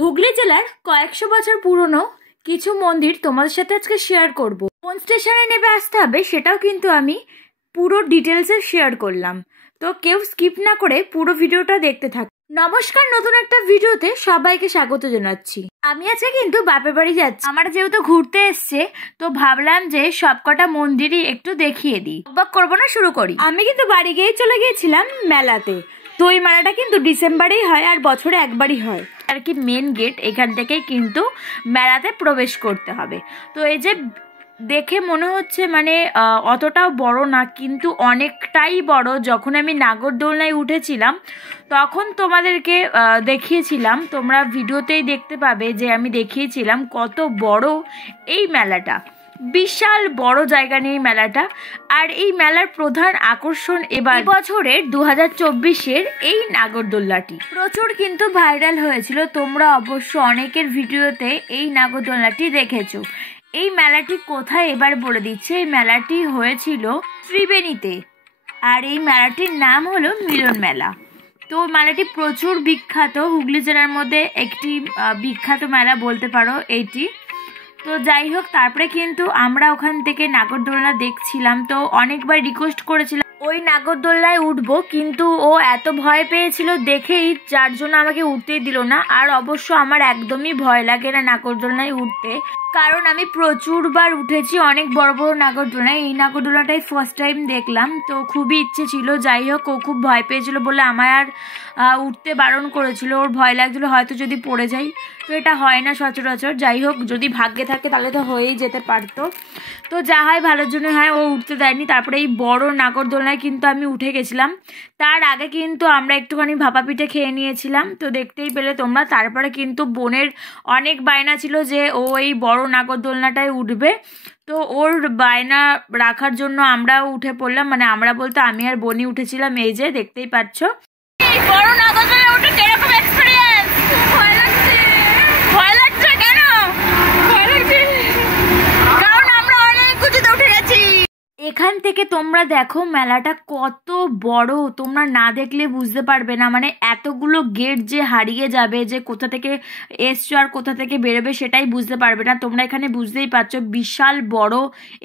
হুগলি জেলার কয়েকশো বছর পুরনো কিছু মন্দির তোমাদের সাথে আজকে শেয়ার করব। কোন স্টেশনে নেমে আসতে হবে সেটাও কিন্তু আমি পুরো ডিটেলসে শেয়ার করলাম, তো কেউ স্কিপ না করে পুরো ভিডিওটা দেখতে থাক। নমস্কার, নতুন একটা ভিডিওতে সবাইকে স্বাগত জানাচ্ছি। আমি আজকে কিন্তু বাপের বাড়ি যাচ্ছি। আমার যেহেতু ঘুরতে এসছে, তো ভাবলাম যে সবকটা মন্দিরই একটু দেখিয়ে দিই। অবাক করবো না, শুরু করি। আমি কিন্তু বাড়ি গিয়ে চলে গিয়েছিলাম মেলাতে। তো এই মেলাটা কিন্তু ডিসেম্বরেই হয় আর বছরে একবারই হয় আর কি। মেন গেট এখান থেকেই কিন্তু মেলাতে প্রবেশ করতে হবে। তো এই যে দেখে মনে হচ্ছে মানে অতটাও বড় না, কিন্তু অনেকটাই বড়। যখন আমি নাগরদোলনায় উঠেছিলাম তখন তোমাদেরকে দেখিয়েছিলাম, তোমরা ভিডিওতেই দেখতে পাবে যে আমি দেখিয়েছিলাম কত বড় এই মেলাটা। বিশাল বড় জায়গা নিয়ে মেলাটা। আর এই মেলার প্রধান আকর্ষণ এবার বছরের 2024-এর এই নাগরদোলনাটি প্রচুর কিন্তু ভাইরাল হয়েছিল। তোমরা অবশ্য অনেকের ভিডিওতে এই নাগরদোলনাটি দেখেছো। এই মেলাটি কোথায় এবার বলে দিচ্ছে। এই মেলাটি হয়েছিল ত্রিবেণীতে, আর এই মেলাটির নাম হলো মিলন মেলা। তো মেলাটি প্রচুর বিখ্যাত, হুগলি জেলার মধ্যে একটি বিখ্যাত মেলা বলতে পারো এইটি। তো যাই হোক, তারপরে কিন্তু আমরা ওখান থেকে নাগরদোলনা দেখছিলাম। তো অনেকবার রিকোয়েস্ট করেছিলাম ওই নাগরদোলনায় উঠবো, কিন্তু ও এত ভয় পেয়েছিল দেখেই, যার জন্য আমাকে উঠতেই দিল না। আর অবশ্য আমার একদমই ভয় লাগে না নাগরদোলনায় উঠতে, কারণ আমি প্রচুরবার উঠেছি অনেক বড় বড় নাগরদোলনায়। এই নাগরদোলনাটাই ফার্স্ট টাইম দেখলাম, তো খুবই ইচ্ছে ছিল। যাই হোক, ও খুব ভয় পেয়েছিল বলে আমার আর উঠতে বারণ করেছিল। ওর ভয় লাগছিল হয়তো যদি পড়ে যাই, তো এটা হয় না সচরাচর। যাই হোক, যদি ভাগ্যে থাকে তাহলে তো হয়েই যেতে পারতো। তো যা হয় ভালোর জন্য হয়, ও উঠতে দেয়নি। তারপরে এই বড় নাগরদোলনায় কিন্তু আমি উঠে গেছিলাম। তার আগে কিন্তু আমরা একটুখানি ভাপা পিঠে খেয়ে নিয়েছিলাম, তো দেখতেই পেলে তোমরা। তারপরে কিন্তু বোনের অনেক বায়না ছিল যে ও এই বড় নাগরদোলনাটায় উঠবে। তো ওর বায়না রাখার জন্য আমরাও উঠে পড়লাম, মানে আমরা বলতে আমি আর বোনই উঠেছিলাম। এই যে দেখতেই পাচ্ছ। এই বড় নাগরদোলনায় উঠে কিরকম এক্সপেরিয়েন্স? ভয় লাগছে। ভয় লাগছে কেন? ভয় লাগছে কারণ আমরা অনেক উঁচুতে উঠে গেছি। এখান থেকে তোমরা দেখো মেলাটা কত বড়, তোমরা না দেখলে বুঝতে পারবে না। মানে এতগুলো গেট যে হারিয়ে যাবে, যে কোথা থেকে এসছো আর কোথা থেকে বেরোবে সেটাই বুঝতে পারবে না। তোমরা এখানে বুঝতেই পারছো বিশাল বড়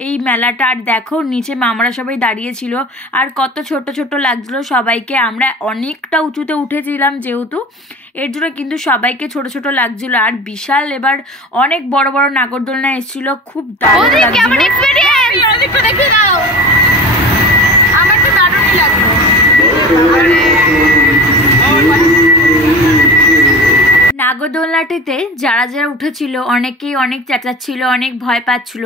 এই মেলাটা। আর দেখো নিচে মামারা সবাই দাঁড়িয়েছিল, আর কত ছোট ছোট লাগছিল সবাইকে। আমরা অনেকটা উঁচুতে উঠেছিলাম যেহেতু, এর জন্য কিন্তু সবাইকে ছোট ছোট লাগছিল। আর বিশাল এবার অনেক বড় বড় নাগরদোলনা এসেছিল, খুব দারুণ লাগছিল। আমার তো দারুণই লাগলো। নাগরদোলনাটিতে যারা যারা উঠেছিল অনেকেই অনেক চেঁচাচ্ছিল, অনেক ভয় পাচ্ছিল।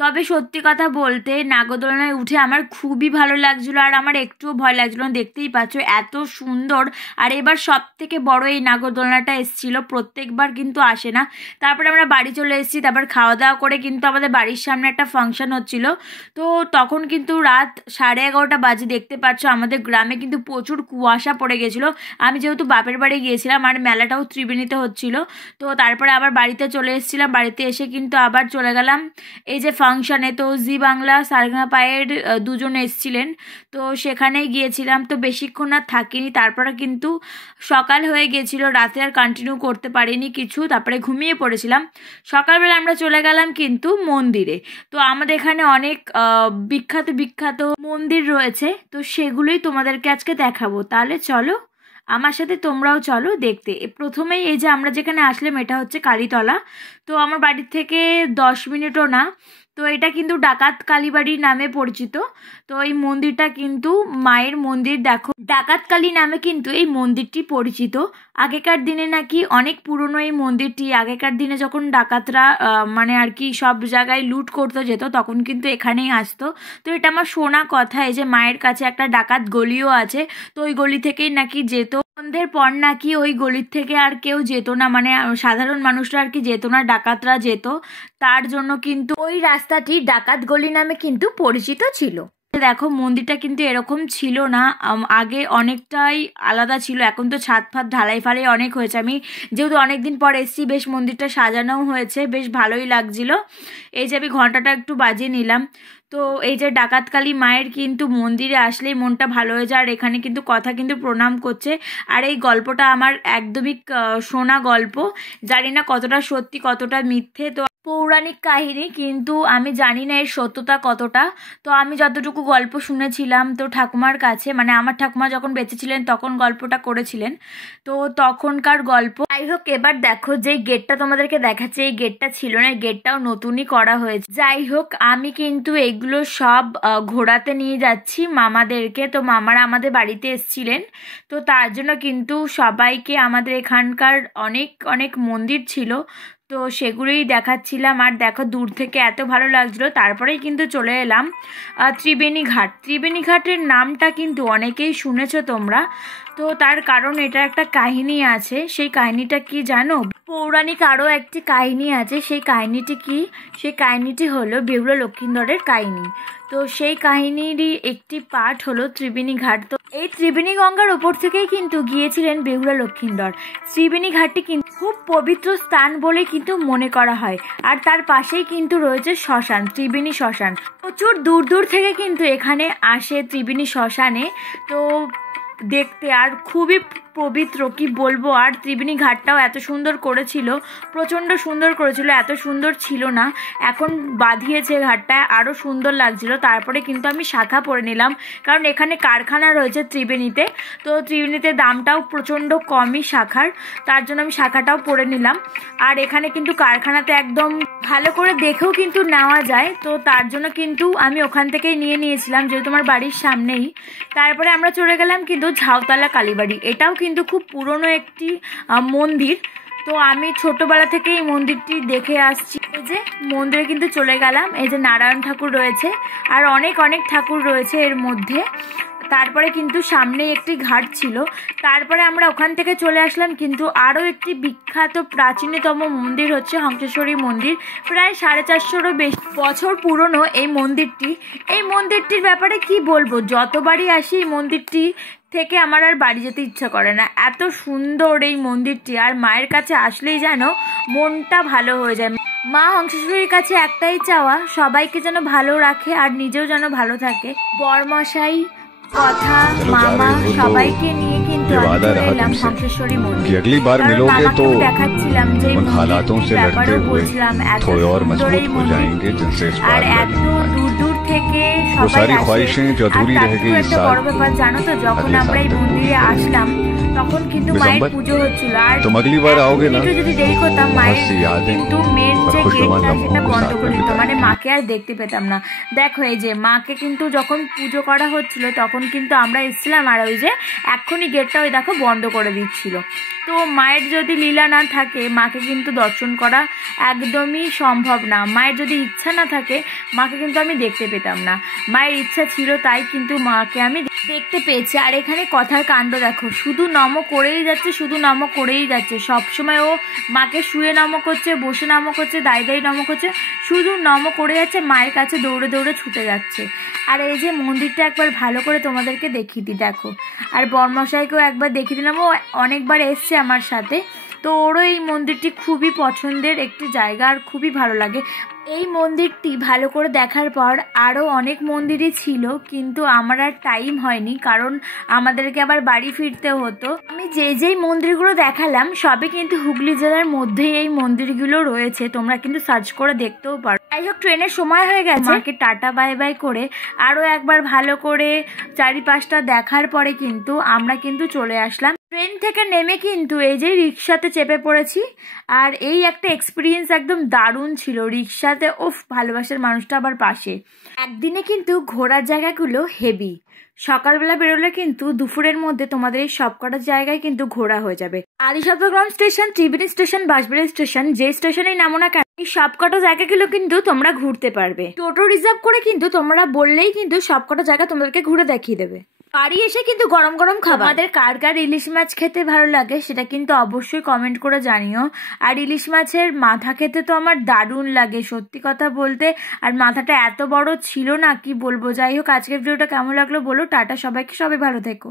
তবে সত্যি কথা বলতে নাগরদোলনায় উঠে আমার খুবই ভালো লাগছিল, আর আমার একটুও ভয় লাগছিল না। দেখতেই পাচ্ছ এত সুন্দর। আর এবার সব থেকে বড় এই নাগরদোলনাটা এসেছিল, প্রত্যেকবার কিন্তু আসে না। তারপরে আমরা বাড়ি চলে এসেছি। তারপর খাওয়া দাওয়া করে কিন্তু আমাদের বাড়ির সামনে একটা ফাংশন হচ্ছিল। তো তখন কিন্তু রাত 11:30 বাজে। দেখতে পাচ্ছ আমাদের গ্রামে কিন্তু প্রচুর কুয়াশা পড়ে গেছিলো। আমি যেহেতু বাপের বাড়ি গিয়েছিলাম আর মেলাটাও ত্রিবেণীতে হচ্ছিল, তো তারপরে আবার বাড়িতে চলে এসেছিলাম। বাড়িতে এসে কিন্তু আবার চলে গেলাম এই যে ফাংশানে। তো জি বাংলা সারেগামাপায়ের দুজন এসেছিলেন, তো সেখানেই গিয়েছিলাম। তো বেশিক্ষণ আর থাকিনি, তারপরে কিন্তু সকাল হয়ে গিয়েছিল। রাতে আর কন্টিনিউ করতে পারিনি কিছু, তারপরে ঘুমিয়ে পড়েছিলাম। সকালবেলা আমরা চলে গেলাম কিন্তু মন্দিরে। তো আমাদের এখানে অনেক বিখ্যাত বিখ্যাত মন্দির রয়েছে, তো সেগুলোই তোমাদেরকে আজকে দেখাবো। তাহলে চলো আমার সাথে তোমরাও চলো দেখতে। প্রথমেই এই যে আমরা যেখানে আসলাম এটা হচ্ছে কালীতলা। তো আমার বাড়ির থেকে 10 মিনিটও না। তো এটা কিন্তু ডাকাত কালীবাড়ি নামে পরিচিত। তো এই মন্দিরটা কিন্তু মায়ের মন্দির। দেখো ডাকাত কালী নামে কিন্তু এই মন্দিরটি পরিচিত। আগেকার দিনে নাকি অনেক পুরনো এই মন্দিরটি। আগেকার দিনে যখন ডাকাতরা মানে আর কি সব জায়গায় লুট করতে যেত, তখন কিন্তু এখানেই আসতো। তো এটা আমার শোনা কথা। এই যে মায়ের কাছে একটা ডাকাত গলিও আছে, তো ওই গলি থেকেই নাকি যেত। সন্ধ্যের পর নাকি ওই গলির থেকে আর কেউ যেত না, মানে সাধারণ মানুষরা আর কি যেত না, ডাকাতরা যেত। তার জন্য কিন্তু ওই রাস্তাটি ডাকাত গলি নামে কিন্তু পরিচিত ছিল। দেখো মন্দিরটা কিন্তু এরকম ছিল না, আগে অনেকটাই আলাদা ছিল। এখন তো ছাদ ফাদ ঢালাই ফালাই অনেক হয়েছে। আমি যেহেতু অনেকদিন পর এসেছি, বেশ মন্দিরটা সাজানোও হয়েছে, বেশ ভালোই লাগছিল। এই যে আমি ঘন্টাটা একটু বাজিয়ে নিলাম। তো এই যে ডাকাতকালী মায়ের কিন্তু মন্দিরে আসলেই মনটা ভালো হয়ে যায়। আর এখানে কিন্তু কথা কিন্তু প্রণাম করছে। আর এই গল্পটা আমার একদমই শোনা গল্প, জানি না কতটা সত্যি কতটা মিথ্যে। তো পৌরাণিক কাহিনী, কিন্তু আমি জানি না এর সত্যতা কতটা। তো আমি যতটুকু গল্প শুনেছিলাম তো ঠাকুমার কাছে, মানে আমার ঠাকুমা যখন বেঁচে ছিলেন তখন গল্পটা করেছিলেন, তো তখনকার গল্প। যাই হোক, এবার দেখো যেই গেটটা তোমাদেরকে দেখাচ্ছে, এই গেটটা ছিল না, এই গেটটাও নতুনই করা হয়েছে। যাই হোক, আমি কিন্তু এগুলো সব ঘোরাতে নিয়ে যাচ্ছি মামাদেরকে। তো মামারা আমাদের বাড়িতে এসেছিলেন, তো তার জন্য কিন্তু সবাইকে আমাদের এখানকার অনেক অনেক মন্দির ছিল, তো সেগুলোই দেখাচ্ছিলাম। আর দেখো দূর থেকে এত ভালো লাগছিলো। তারপরেই কিন্তু চলে এলাম ত্রিবেণী ঘাট। ত্রিবেণী ঘাটের নামটা কিন্তু অনেকেই শুনেছো তোমরা, তো তার কারণ এটা একটা কাহিনী আছে। সেই কাহিনীটা কি জানো? পৌরাণিক আরও একটি কাহিনী আছে। সেই কাহিনীটি কি? সেই কাহিনীটি হলো বেহুলা লক্ষীন্দরের কাহিনী। তো সেই কাহিনীরই একটি পার্ট হলো ত্রিবেণী ঘাট। তো এই ত্রিবেণী গঙ্গার ওপর থেকেই কিন্তু গিয়েছিলেন বেহুলা লক্ষীন্দর। ত্রিবেণী ঘাটটি কিন্তু খুব পবিত্র স্থান বলে কিন্তু মনে করা হয়। আর তার পাশেই কিন্তু রয়েছে শ্মশান, ত্রিবেণী শ্মশান। প্রচুর দূর দূর থেকে কিন্তু এখানে আসে ত্রিবেণী শ্মশানে তো দেখতে, আর খুবই পবিত্র কি বলবো। আর ত্রিবেণী ঘাটটাও এত সুন্দর করেছিল, প্রচণ্ড সুন্দর করেছিল। এত সুন্দর ছিল না, এখন বাঁধিয়েছে ঘাটটা, আরও সুন্দর লাগছিল। তারপরে কিন্তু আমি শাখা পরে নিলাম, কারণ এখানে কারখানা রয়েছে ত্রিবেণীতে। তো ত্রিবেণীতে দামটাও প্রচণ্ড কমই শাখার, তার জন্য আমি শাখাটাও পরে নিলাম। আর এখানে কিন্তু কারখানাতে একদম ভালো করে দেখেও কিন্তু নেওয়া যায়, তো তার জন্য কিন্তু আমি ওখান থেকেই নিয়েছিলাম, যেহেতু আমার বাড়ির সামনেই। তারপরে আমরা চলে গেলাম কিন্তু ঝাউতলা কালীবাড়ি। এটাও কিন্তু খুব পুরনো একটি মন্দির। তো আমি ছোটবেলা থেকে এই মন্দিরটি দেখে আসছি। এই যে মন্দিরে কিন্তু চলে গেলাম, এই যে নারায়ণ ঠাকুর রয়েছে আর অনেক অনেক ঠাকুর রয়েছে এর মধ্যে। তারপরে কিন্তু সামনেই একটি ঘাট ছিল। তারপরে আমরা ওখান থেকে চলে আসলাম কিন্তু আরও একটি বিখ্যাত প্রাচীনতম মন্দির হচ্ছে হংসেশ্বরী মন্দির। প্রায় 450-ও বেশি বছর পুরনো এই মন্দিরটি। এই মন্দিরটির ব্যাপারে কি বলবো, যতবারই আসি এই মন্দিরটি থেকে আমার আর বাড়ি যেতে ইচ্ছা করে না, এত সুন্দর এই মন্দিরটি। আর মায়ের কাছে আসলেই যেন মনটা ভালো হয়ে যায়। মা হংসেশ্বরীর কাছে একটাই চাওয়া, সবাইকে যেন ভালো রাখে আর নিজেও যেন ভালো থাকে। বরমশাই, কথা, মামা সবাইকে নিয়ে কিন্তু এলাম হংসেশ্বরী মন্দির। দেখাচ্ছিলাম যে ব্যাপারেও বলছিলাম এত সুন্দর এই মন্দিরটি। আর এত দূর দূর থেকে সবাই আসে। আর একটা বড় ব্যাপার জানো তো, যখন আমরা এই মন্দিরে আসলাম তখন কিন্তু মায়ের পুজো হচ্ছিল। আর যদি দেরি করতাম মায়ের কিন্তু মেন যে গেটটা সেটা বন্ধ করে দিত, মানে মাকে আর দেখতে পেতাম না। দেখো এই যে মাকে কিন্তু যখন পুজো করা হচ্ছিল তখন কিন্তু আমরা এসেছিলাম, আর ওই যে এক্ষুনি গেটটা ওই দেখো বন্ধ করে দিচ্ছিল। তো মায়ের যদি লীলা না থাকে মাকে কিন্তু দর্শন করা একদমই সম্ভব না। মায়ের যদি ইচ্ছা না থাকে মাকে কিন্তু আমি দেখতে পেতাম না। মায়ের ইচ্ছা ছিল তাই কিন্তু মাকে আমি দেখতে পেয়েছি। আর এখানে কথার কাণ্ড দেখো, শুধু নম করেই যাচ্ছে, শুধু নম করেই যাচ্ছে। সবসময় ও মাকে শুয়ে নম করছে, বসে নম করছে, দাঁড়িয়ে নম করছে, শুধু নম করে যাচ্ছে, মায়ের কাছে দৌড়ে দৌড়ে ছুটে যাচ্ছে। আর এই যে মন্দিরটা একবার ভালো করে তোমাদেরকে দেখিয়ে দিই দেখো। আর বরমশাইকেও একবার দেখিয়ে দিলাম, ও অনেকবার এসছে আমার সাথে। তো ওরও এই মন্দিরটি খুবই পছন্দের একটি জায়গা আর খুবই ভালো লাগে। এই মন্দিরটি ভালো করে দেখার পর আরও অনেক মন্দিরই ছিল, কিন্তু আমার আর টাইম হয়নি, কারণ আমাদেরকে আবার বাড়ি ফিরতে হতো। আমি যেই মন্দিরগুলো দেখালাম সবই কিন্তু হুগলি জেলার মধ্যেই এই মন্দিরগুলো রয়েছে, তোমরা কিন্তু সার্চ করে দেখতেও পারো। যাই হোক, ট্রেনের সময় হয়ে গেছে, মাকে টাটা বাই বাই করে আরও একবার ভালো করে চারিপাশটা দেখার পরে কিন্তু আমরা কিন্তু চলে আসলাম। ট্রেন থেকে নেমে কিন্তু এই যে রিক্সাতে চেপে পড়েছি। আর এই একটা এক্সপিরিয়েন্স একদম দারুণ ছিল রিক্সাতে। ওফ, ভালোবাসার মানুষটা আবার পাশে। একদিনে কিন্তু ঘোরার জায়গাগুলো হেভি। সকালবেলা বেরোলে কিন্তু দুপুরের মধ্যে তোমাদের এই সবকটা জায়গায় কিন্তু ঘোরা হয়ে যাবে। Adisaptagram station, Tribeni station, Bansberia station, যে স্টেশনেই নামো না কেন এই সবকটা জায়গাগুলো কিন্তু তোমরা ঘুরতে পারবে। টোটো রিজার্ভ করে কিন্তু তোমরা বললেই কিন্তু সবকটা জায়গা তোমাদেরকে ঘুরে দেখিয়ে দেবে। বাড়ি এসে কিন্তু গরম গরম খাবার। আমাদের কার কার ইলিশ মাছ খেতে ভালো লাগে সেটা কিন্তু অবশ্যই কমেন্ট করে জানিও। আর ইলিশ মাছের মাথা খেতে তো আমার দারুণ লাগে সত্যি কথা বলতে। আর মাথাটা এত বড় ছিল না, কি বলবো। যাই হোক, আজকের ভিডিওটা কেমন লাগলো বলো। টাটা সবাইকে, সবাই ভালো থেকো।